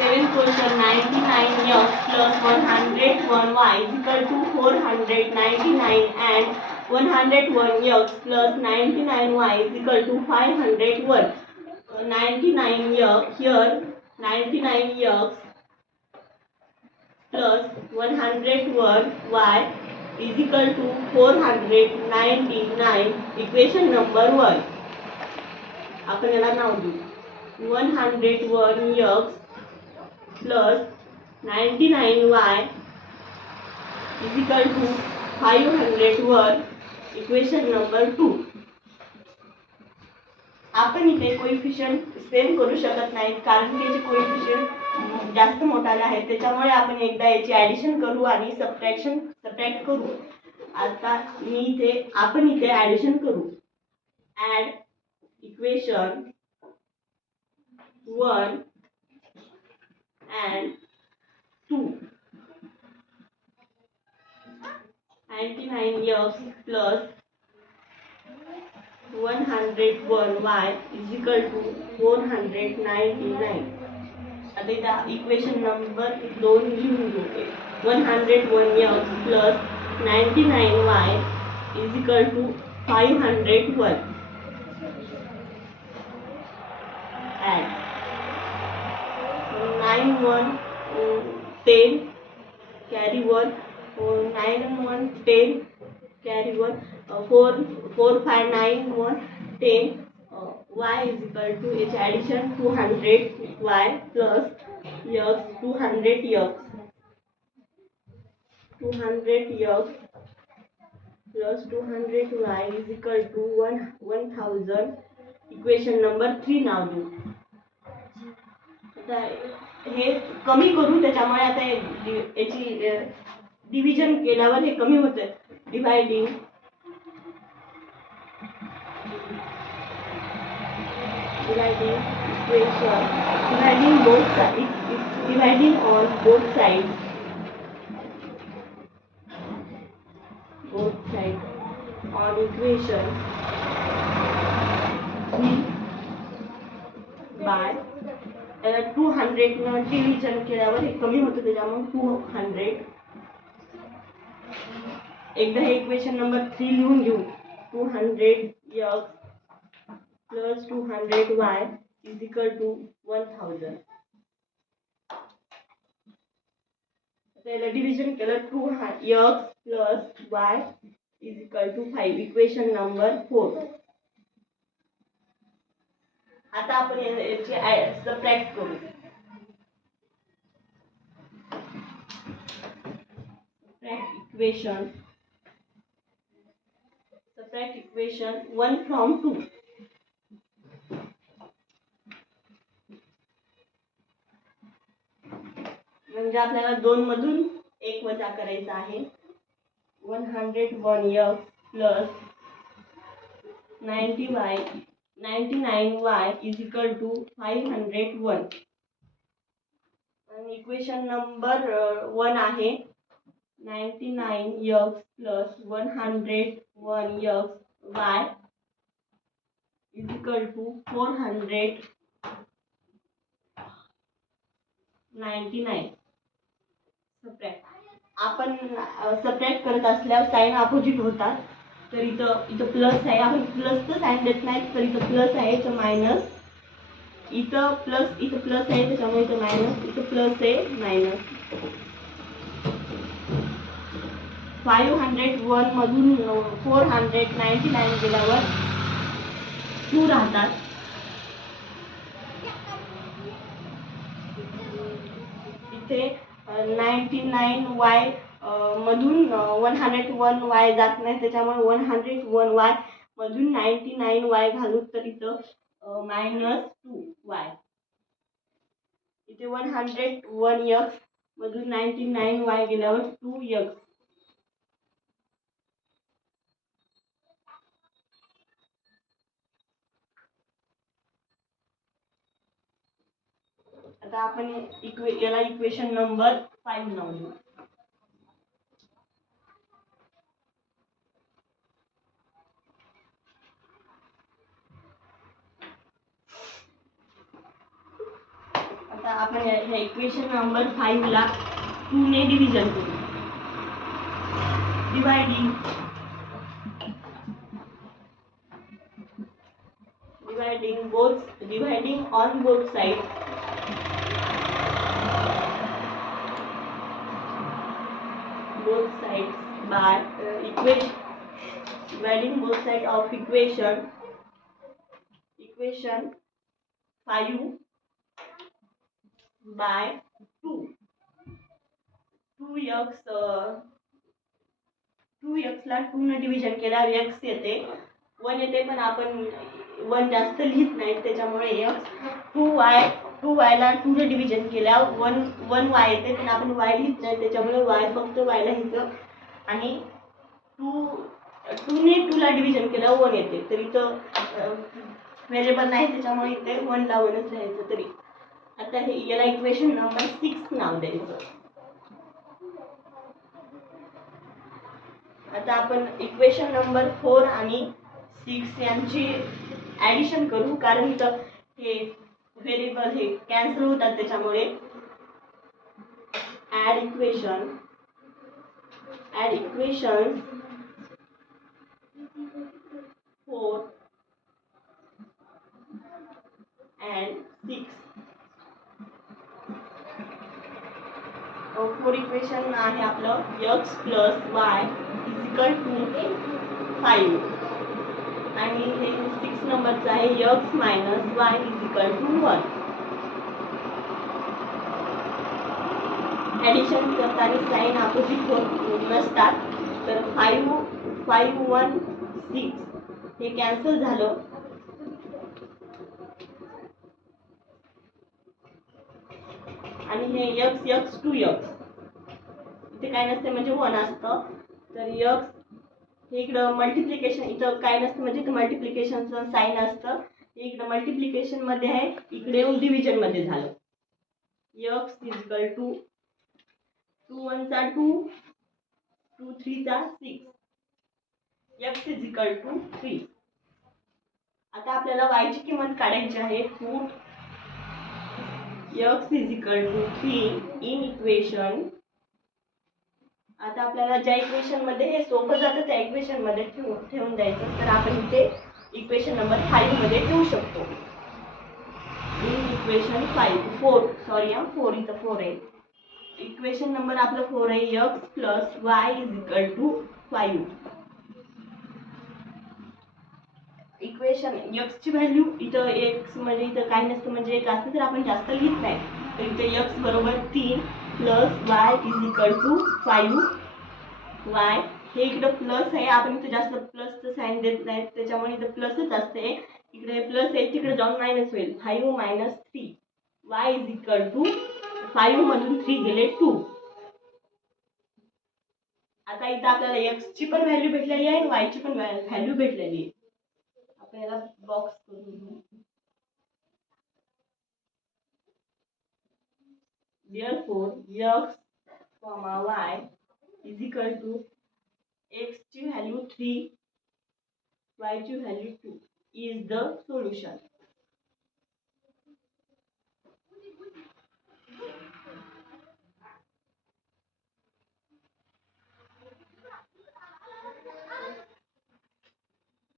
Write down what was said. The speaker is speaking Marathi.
Seventh question, 99x plus 101y is equal to 499 and 101x plus 99y is equal to 501. 99x here, 99x plus 101y is equal to 499. Equation number 1. आपण याला नाव देऊ. 101x plus 99y is equal to 501. Equation number 2. आपण इथे कोएफिशिएंट सेम करू शकत नाही कारण त्याचे कोएफिशिएंट जास्त मोठाले आहेत, त्याच्यामुळे आपण एकदा याची ॲडिशन करू आणि सबट्रॅक्ट करू. आता आपण इथे ॲडिशन करू. Add equation 1 and 2. 99x plus 101y is equal to 499. आता इथे इक्वेशन नंबर 2 लिहून घेऊ. 101x plus 99y is equal to 501. Add 9 1 10 carry 1 9 1 10 carry 1 4 4 5 9 1 10 y is equal to its addition 200y plus x 200x 200x plus 200y is equal to 1000. Equation number 3 नाव देऊ. आता हे कमी करू, त्याच्यामुळे आता याची डिव्हिजन केल्यावर हे कमी होते. Dividing equation, dividing both sides, dividing on both sides on equation 3 by 200 न डिव्हिजन केल्यावर हे कमी होतं, त्याच्यामुळे 200. एकदा हे इक्वेशन नंबर 3 लिहून घेऊ. 200x plus 200y is equal to 1000. त्याला डिव्हिजन केलं. 2x plus y is equal to 5. Equation number 4. आता आपण याची सबट्रॅक्ट करू. Subtract equation 1 from 2. म्हणजे आपल्याला 2 मधून 1 वजा करायचा आहे. 101x plus 99y is equal to 501. आणि इक्वेशन नंबर 1 आहे 99x plus 101x y is equal to 499. Subtract. आपण सबट्रॅक्ट करत असल्यावर साइन अपोजिट होतात. तर इथं प्लस आहे, आपण प्लसचं साइन देत नाही, तर इथं प्लस आहे तर मायनस, इथं प्लस आहे त्याच्यामुळे इथं मायनस, इथं प्लस आहे मायनस. 501 मधून 499 गेल्यावर 2 राहतात. इथे 99y मधून 101y जात नाही, त्याच्यामुळे 101y मधून 99y घालू तर इथं -2y. इथे 101x मधून 99y गेल्यावर 2x. आता आपण याला इक्वेशन नंबर 5 नाव देऊ. आता आता आपण ह्या इक्वेशन नंबर 5 ला 2 ने डिव्हिजन करू. Dividing on both sides. By dividing both sides of equation 5 by 2. 2x ला 2 ने डिव्हिजन केल्यावर x येते, 1 येते, पण आपण 1 जास्त लिहित नाही त्याच्यामुळे x 2y ला 2 ने डिव्हिजन केल्यावर 1y येते, पण आपण y लिहित नाही त्याच्यामुळे y फक्त y ला लिहायचं. आणि 2 ने 2 ला डिव्हिजन केल्यावर 1 येते, तर इथं व्हेरिएबल नाही त्याच्यामुळे इथे 1 ला 1च लिहायचं. तरी आता हे याला इक्वेशन नंबर 6 नाव द्यायचं. आता आपण इक्वेशन नंबर 4 आणि 6 यांची ऍडिशन करू, कारण इथं हे व्हेरिएबल हे कॅन्सल होतात त्याच्यामुळे. Add equation 4 and 6. 4 इक्वेशन आहे आपलं x plus y is equal to 5 आणि हे 6 नंबरचं आहे x minus y is equal to 1. Addition करताना साइन अपोजिट नसतात, तर 5 1 6 हे कॅन्सल झालं. आणि हे x 2x इथे काय नसते म्हणजे 1 असतं, तर x हे इकडं मल्टिप्लिकेशन, इथं काय नसतं म्हणजे इथं मल्टिप्लिकेशनचं साइन असतं. इकडं मल्टिप्लिकेशन मध्ये आहे, इकडे येऊन डिव्हिजन मध्ये झालं. x इज इक्वल टू 2 1 चा 2 2 3 चा 6 x इज इक्वल टू 3. आता आपल्याला y ची किंमत काढायची आहे. Put x is equal to 3 in equation. आता आपल्याला ज्या इक्वेशन मध्ये हे सोपं जातं त्या इक्वेशन मध्ये ठेवून द्यायचं, तर आपण इथे इक्वेशन नंबर 5 मध्ये ठेवू शकतो. इन इक्वेशन 4 इथं 4 आहे. इक्वेशन नंबर आपलं 4 आहे. x plus y is equal to 5. Equation x ची व्हॅल्यू इथं x म्हणजे इथं काही नसतं म्हणजे 1 असतं, तर आपण जास्त लिहित नाही. तर इथे x बरोबर 3 plus y is equal to 5. y हे इकडं प्लस आहे, आपण इथे जास्त प्लसचं साइन देत नाही त्याच्यामुळे इथं प्लसच असते. इकडे प्लस आहे, तिकडे जाऊन मायनस होईल. 5 minus 3 y is equal to 5 मधून 3 गेले 2. आता इथं आपल्याला x ची पण व्हॅल्यू भेटलेली आहे आणि y ची पण व्हॅल्यू भेटलेली आहे. आपल्याला बॉक्स करून घेऊ. Therefore x, y is equal to x ची व्हॅल्यू 3 y ची व्हॅल्यू 2 is the solution.